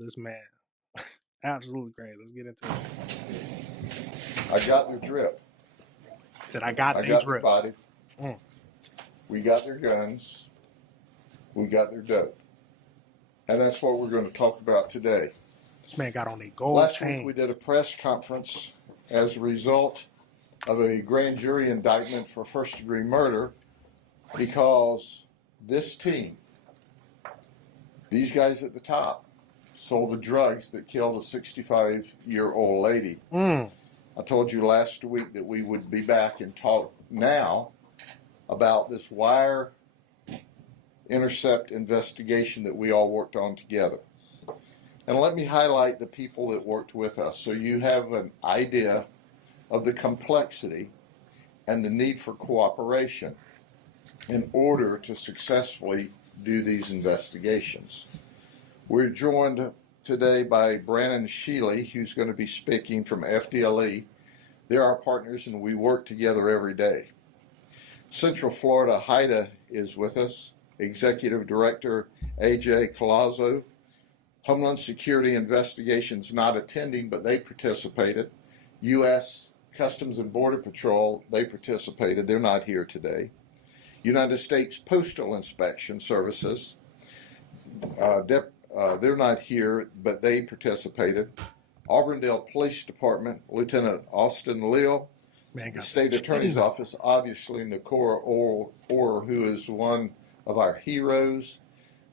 this man. Absolutely crazy. Let's get into it. I got their drip. He said, I got I their got their drip. body. Mm. We got their guns. We got their dope. And that's what we're going to talk about today. This man got on a gold Last chain. week we did a press conference as a result of a grand jury indictment for first-degree murder because this team, these guys at the top, sold the drugs that killed a 65-year-old lady. I told you last week that we would be back and talk now about this wire intercept investigation that we all worked on together. And let me highlight the people that worked with us so you have an idea of the complexity and the need for cooperation in order to successfully do these investigations. We're joined today by Brandon Sheely, who's going to be speaking from FDLE. They're our partners and we work together every day. Central Florida HIDTA is with us, Executive Director AJ Collazo. Homeland Security Investigations not attending, but they participated. U.S. Customs and Border Patrol, they participated. They're not here today. United States Postal Inspection Services, they're not here, but they participated. Auburndale Police Department, Lieutenant Austin Leal. The State Attorney's Office, obviously Nakora Orr, who is one of our heroes.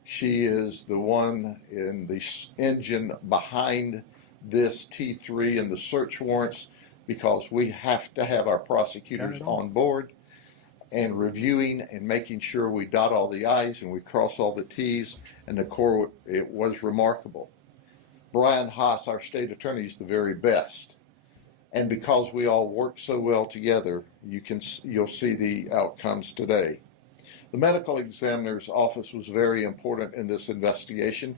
She is the one in the engine behind this T3 and the search warrants because we have to have our prosecutors on board and reviewing and making sure we dot all the I's and we cross all the T's, and the core, it was remarkable. Brian Haas, our state attorney, is the very best. And because we all work so well together, you'll see the outcomes today. The medical examiner's office was very important in this investigation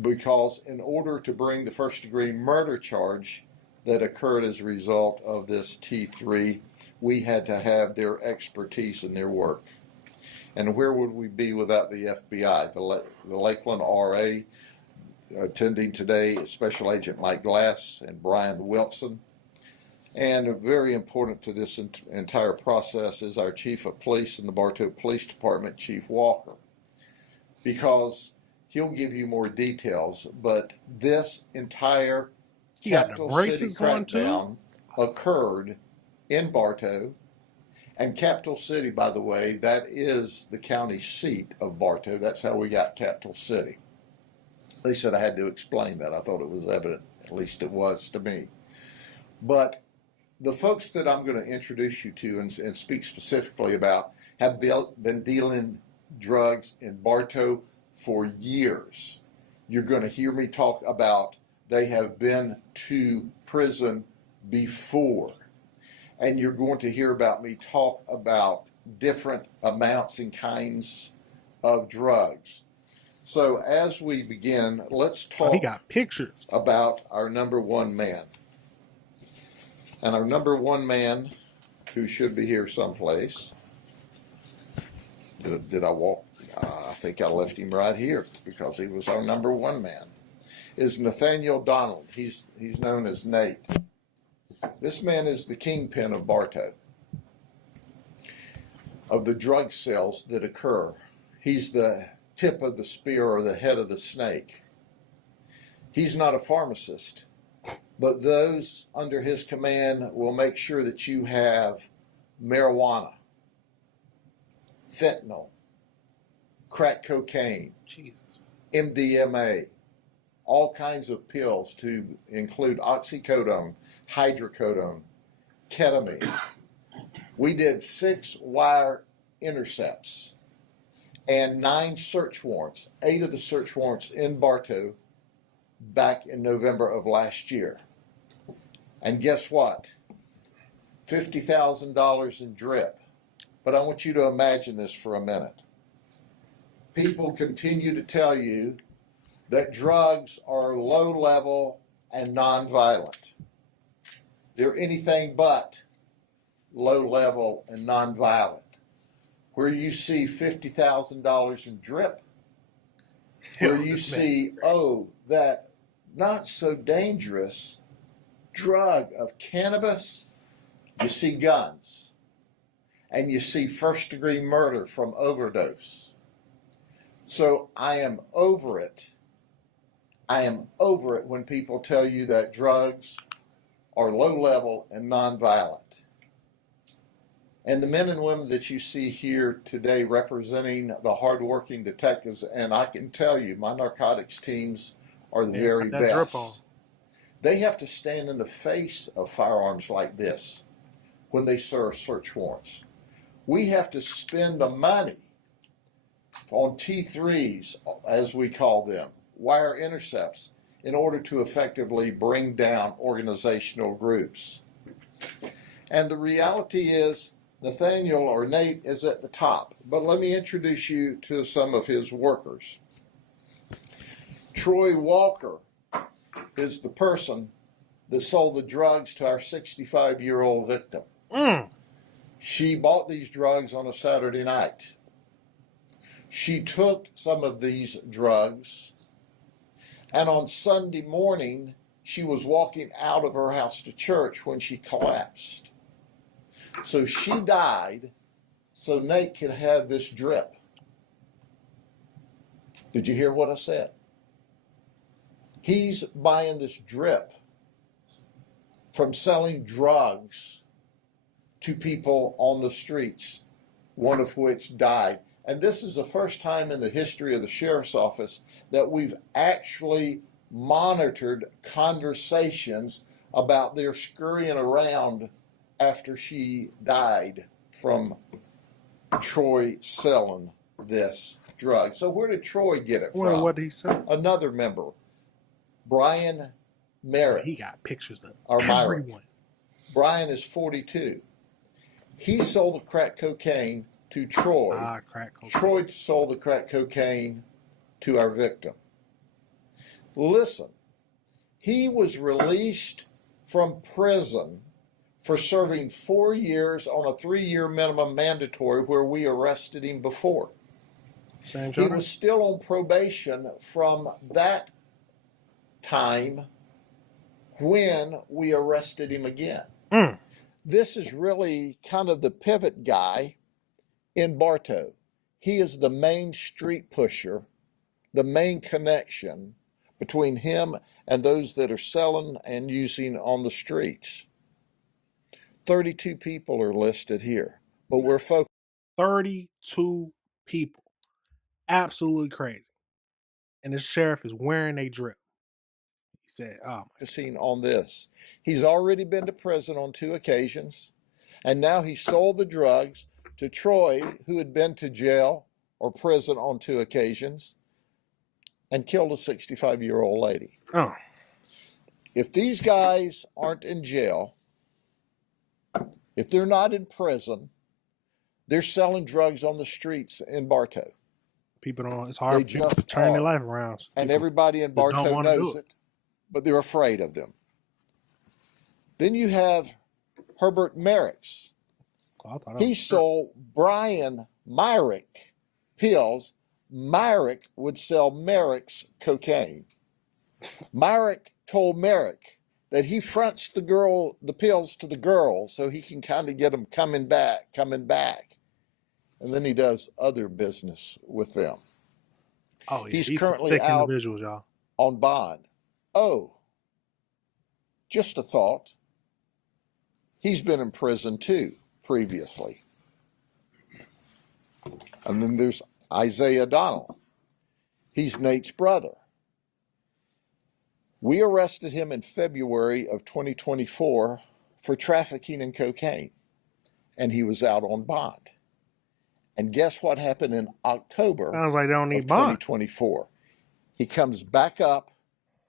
because in order to bring the first-degree murder charge that occurred as a result of this T3, we had to have their expertise in their work. And where would we be without the FBI? The Lakeland RA attending today, Special Agent Mike Glass and Brian Wilson. And very important to this entire process is our Chief of Police in the Bartow Police Department, Chief Walker, because he'll give you more details. But this entire Capital City crackdown occurred in Bartow. And Capital City, by the way, that is the county seat of Bartow. That's how we got Capital City. They said I had to explain that. I thought it was evident. At least it was to me. But the folks that I'm going to introduce you to and speak specifically about have been dealing drugs in Bartow for years. You're going to hear me talk about they have been to prison before. And you're going to hear about me talk about different amounts and kinds of drugs. So as we begin, let's talk he got pictures about our number one man. And our number one man, who should be here someplace, did I walk? I think I left him right here because he was our number one man, is Nathaniel Donald. He's known as Nate. This man is the kingpin of Bartow, of the drug sales that occur. He's the tip of the spear or the head of the snake. He's not a pharmacist, but those under his command will make sure that you have marijuana, fentanyl, crack cocaine, MDMA, all kinds of pills to include oxycodone, hydrocodone, ketamine. We did 6 wire intercepts and 9 search warrants, 8 of the search warrants in Bartow back in November of last year. And guess what? $50,000 in drip. But I want you to imagine this for a minute. People continue to tell you that drugs are low level and nonviolent. They're anything but low level and nonviolent. Where you see $50,000 in drip, where you see, oh, that not so dangerous drug of cannabis, you see guns and you see first-degree murder from overdose. So I am over it. I am over it when people tell you that drugs are low level and nonviolent. And the men and women that you see here today representing the hardworking detectives, and I can tell you, my narcotics teams are the very best. They have to stand in the face of firearms like this when they serve search warrants. We have to spend the money on T3s, as we call them, wire intercepts, in order to effectively bring down organizational groups. And the reality is, Nathaniel or Nate is at the top, but let me introduce you to some of his workers. Troy Walker is the person that sold the drugs to our 65-year-old victim. She bought these drugs on a Saturday night. She took some of these drugs, and on Sunday morning, she was walking out of her house to church when she collapsed. So she died so Nate could have this drip. Did you hear what I said? He's buying this drip from selling drugs to people on the streets, one of which died. And this is the first time in the history of the sheriff's office that we've actually monitored conversations about their scurrying around after she died from Troy selling this drug. So where did Troy get it from? What did he say? Another member, Brian Merritt. He got pictures of everyone. Brian is 42. He sold the crack cocaine to Troy. Crack cocaine. Troy sold the crack cocaine to our victim. Listen, he was released from prison for serving 4 years on a 3-year minimum mandatory where we arrested him before. He was still on probation from that time when we arrested him again. This is really kind of the pivot guy in Bartow. He is the main street pusher, the main connection between him and those that are selling and using on the streets. 32 people are listed here, but we're focused. 32 people. Absolutely crazy. And the sheriff is wearing a drip. He said, focusing on this. He's already been to prison on 2 occasions, and now he sold the drugs to Troy, who had been to jail or prison on 2 occasions, and killed a 65-year-old lady. If these guys aren't in jail, if they're not in prison, they're selling drugs on the streets in Bartow. People don't, it's hard to turn their life around. And everybody in Bartow knows it, but they're afraid of them. Then you have Herbert Merricks. He sold Brian Myrick pills. Myrick would sell Merrick's cocaine. Myrick told Merrick that he fronts the pills to the girl so he can kind of get them coming back. And then he does other business with them. Oh, yeah. He's currently out y'all. on bond. Oh, just a thought. He's been in prison too previously. And then there's Isaiah Donnell. He's Nate's brother. We arrested him in February of 2024 for trafficking in cocaine, and he was out on bond. And guess what happened in October Sounds like they don't need of bond. 2024? He comes back up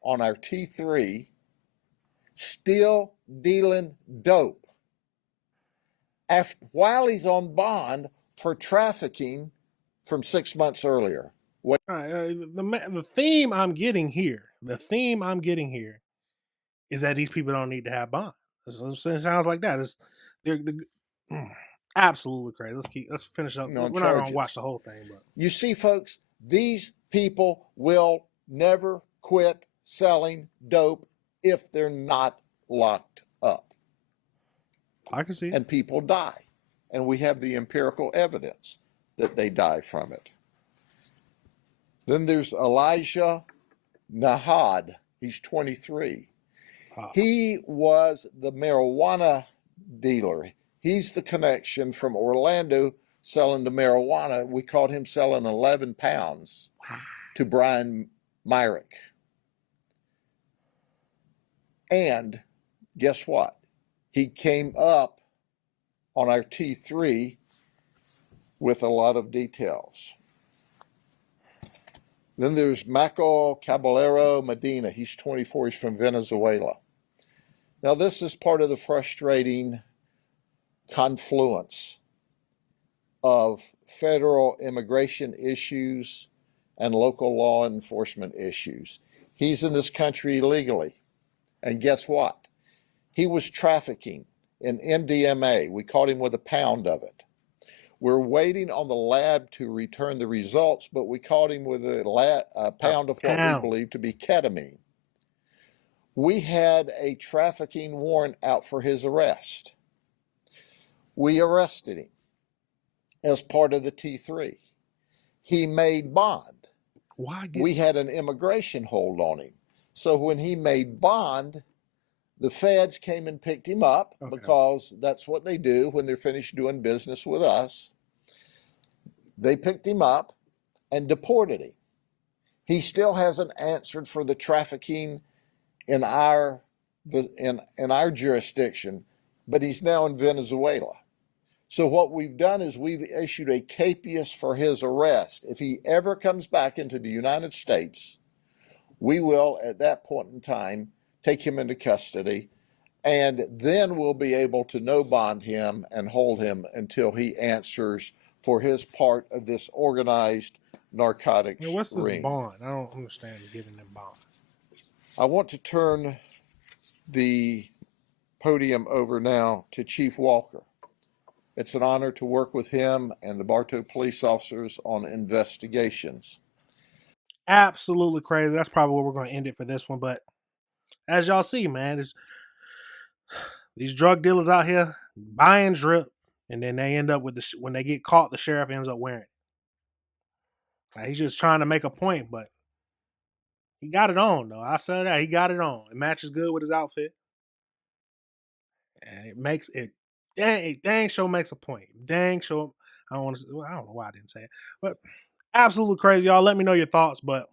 on our T3, still dealing dope, while he's on bond for trafficking from 6 months earlier. The theme I'm getting here is that these people don't need to have bond. It sounds like that. They're absolutely crazy. Let's finish up. We're not going to watch the whole thing, but you see, folks, these people will never quit selling dope if they're not locked up. I can see. And people die. And we have the empirical evidence that they die from it. Then there's Elijah Nahad. He's 23. He was the marijuana dealer. He's the connection from Orlando selling the marijuana. We caught him selling 11 pounds to Brian Myrick. And guess what? He came up on our T3 with a lot of details. Then there's Maco Caballero Medina. He's 24. He's from Venezuela. Now, this is part of the frustrating confluence of federal immigration issues and local law enforcement issues. He's in this country illegally. And guess what? He was trafficking in MDMA. We caught him with a pound of it. We're waiting on the lab to return the results, but we caught him with a pound of what we believe to be ketamine. We had a trafficking warrant out for his arrest. We arrested him as part of the T3. He made bond. We had an immigration hold on him. So when he made bond, the feds came and picked him up because that's what they do when they're finished doing business with us. They picked him up and deported him. He still hasn't answered for the trafficking in our jurisdiction, but he's now in Venezuela. So what we've done is we've issued a capias for his arrest. If he ever comes back into the United States, we will, at that point in time, take him into custody, and then we'll be able to no bond him and hold him until he answers for his part of this organized narcotics ring. What's this bond? I don't understand giving them bond. I want to turn the podium over now to Chief Walker. It's an honor to work with him and the Bartow police officers on investigations. Absolutely crazy. That's probably where we're going to end it for this one. But as y'all see, man, these drug dealers out here buying drip, and then they end up with when they get caught, the sheriff ends up wearing it. Like, he's just trying to make a point, but he got it on, though. I said that. He got it on. It matches good with his outfit. And it makes it, dang show makes a point. Dang show, I don't know why I didn't say it. But absolutely crazy, y'all. Let me know your thoughts, but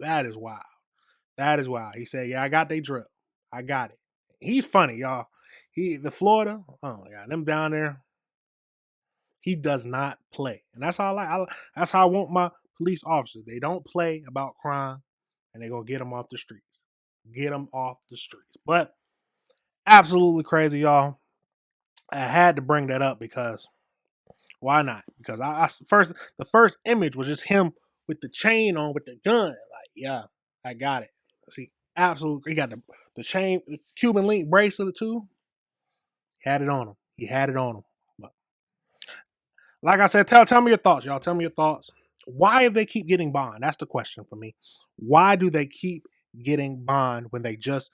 that is wild. That is wild. He said, yeah, I got they drip. I got it. He's funny, y'all. The Florida, oh my God, them down there, he does not play. And that's how that's how I want my police officers. They don't play about crime, and they're going to get them off the streets. Get them off the streets. But absolutely crazy, y'all. I had to bring that up because why not? Because the first image was just him with the chain on with the gun. Like, yeah, I got it. See, absolutely. He got the chain, the Cuban link bracelet too. He had it on him. He had it on him. But like I said, tell me your thoughts, y'all. Tell me your thoughts. Why do they keep getting bond? That's the question for me. Why do they keep getting bond when they're just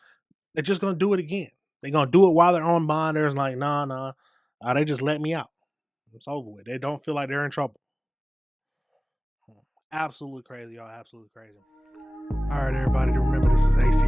gonna do it again? They're gonna do it while they're on bond. There's like, nah. They just let me out. It's over with. They don't feel like they're in trouble. Absolutely crazy, y'all. Absolutely crazy. All right, everybody. Remember, this is AC